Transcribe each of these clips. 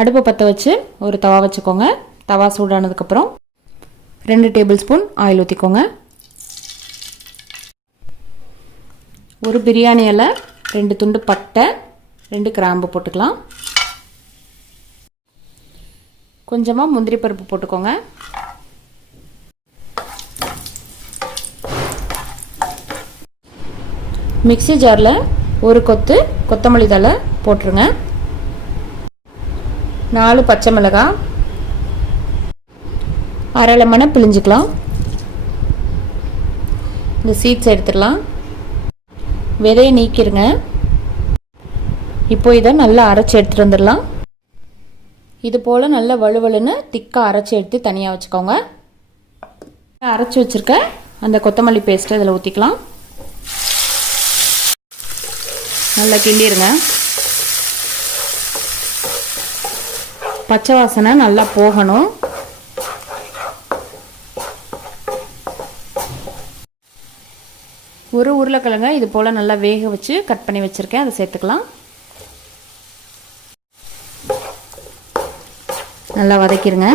அடுப்பை பற்ற வச்சு ஒரு தவா வச்சுக்கோங்க. தவா சூடானதுக்கப்புறம் 2 டேபிள் ஸ்பூன் ஆயில் ஊற்றிக்கோங்க. ஒரு பிரியாணி இலை, 2 துண்டு பட்டை, 2 கிராம்பு போட்டுக்கலாம். கொஞ்சமாக முந்திரி பருப்பு போட்டுக்கோங்க. மிக்ஸி ஜாரில் ஒரு கொத்து கொத்தமல்லி தழை போட்டுருங்க. 4 பச்சை மிளகாய், அரை லெமனை பிழிஞ்சிக்கலாம். இந்த சீட்ஸ் எடுத்துடலாம். விதையை நீக்கிடுங்க. இப்போ இதை நல்லா அரைச்சி எடுத்துகிட்டு வந்துடலாம். இது போல் நல்லா வலுவலுன்னு திக்காக அரைச்சி எடுத்து தனியாக வச்சுக்கோங்க. அரைச்சி வச்சுருக்க அந்த கொத்தமல்லி பேஸ்ட்டை இதில் ஊற்றிக்கலாம். நல்லா கிண்டிடுங்க. பச்சை வாசனை நல்லா போகணும். ஒரு உருளைக்கிழங்க இது போல் நல்லா வேக வச்சு கட் பண்ணி வச்சுருக்கேன், அதை சேர்த்துக்கலாம். நல்லா வதக்கிடுங்க.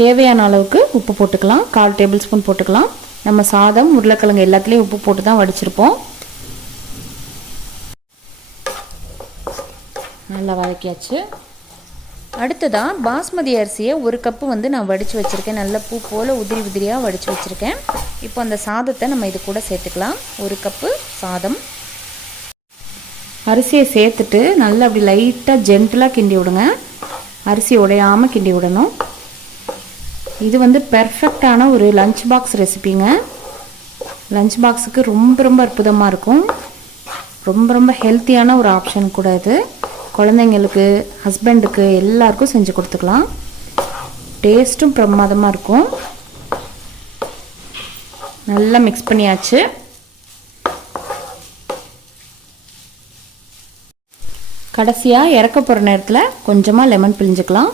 தேவையான அளவுக்கு உப்பு போட்டுக்கலாம். 1/4 டேபிள் ஸ்பூன் போட்டுக்கலாம். நம்ம சாதம் உருளைக்கிழங்கு எல்லாத்துலேயும் உப்பு போட்டு தான் வடிச்சிருப்போம். நல்லா வதக்கியாச்சு. அடுத்ததாக பாஸ்மதி அரிசியை 1 கப்பு நான் வடித்து வச்சுருக்கேன். நல்ல பூ போல் உதிரி உதிரியாக வடித்து வச்சுருக்கேன். இப்போ அந்த சாதத்தை நம்ம இது கூட சேர்த்துக்கலாம். 1 கப்பு சாதம். அரிசியை சேர்த்துட்டு நல்லா அப்படி லைட்டாக ஜென்டிலாக கிண்டி விடுங்க. அரிசி உடையாமல் கிண்டி விடணும். இது பெர்ஃபெக்டான ஒரு லஞ்ச் பாக்ஸ் ரெசிபிங்க. லஞ்ச் பாக்ஸுக்கு ரொம்ப அற்புதமாக இருக்கும். ரொம்ப ஹெல்த்தியான ஒரு ஆப்ஷன் கூட இது. குழந்தைங்களுக்கு, ஹஸ்பண்டுக்கு எல்லாருக்கும் செஞ்சு கொடுத்துக்கலாம். டேஸ்ட்டும் பிரமாதமாக இருக்கும். நல்லா மிக்ஸ் பண்ணியாச்சு. கடைசியாக இறக்க போகிற நேரத்தில் கொஞ்சமாக லெமன் பிழிஞ்சுக்கலாம்.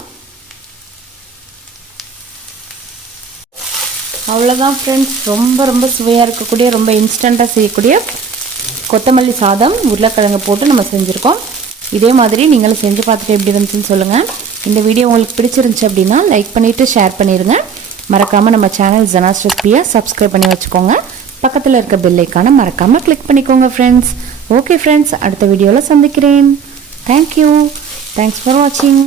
அவ்வளோதான் ஃப்ரெண்ட்ஸ். ரொம்ப சுவையாக இருக்கக்கூடிய, ரொம்ப இன்ஸ்டண்ட்டாக செய்யக்கூடிய கொத்தமல்லி சாதம் உருளைக்கிழங்கு போட்டு நம்ம செஞ்சுருக்கோம். இதே மாதிரி நீங்களும் செஞ்சு பார்த்துட்டு எப்படி இருந்துச்சுன்னு சொல்லுங்கள். இந்த வீடியோ உங்களுக்கு பிடிச்சிருந்துச்சு அப்படின்னா லைக் பண்ணிவிட்டு ஷேர் பண்ணிடுங்க. மறக்காமல் நம்ம சேனல் ஜனாஸ் ரெசிபியை சப்ஸ்கிரைப் பண்ணி வச்சுக்கோங்க. பக்கத்தில் இருக்க பெல் ஐக்கானை மறக்காமல் கிளிக் பண்ணிக்கோங்க ஃப்ரெண்ட்ஸ். ஓகே ஃப்ரெண்ட்ஸ், அடுத்த வீடியோவில் சந்திக்கிறேன். தேங்க்யூ. தேங்க்ஸ் ஃபார் வாட்சிங்.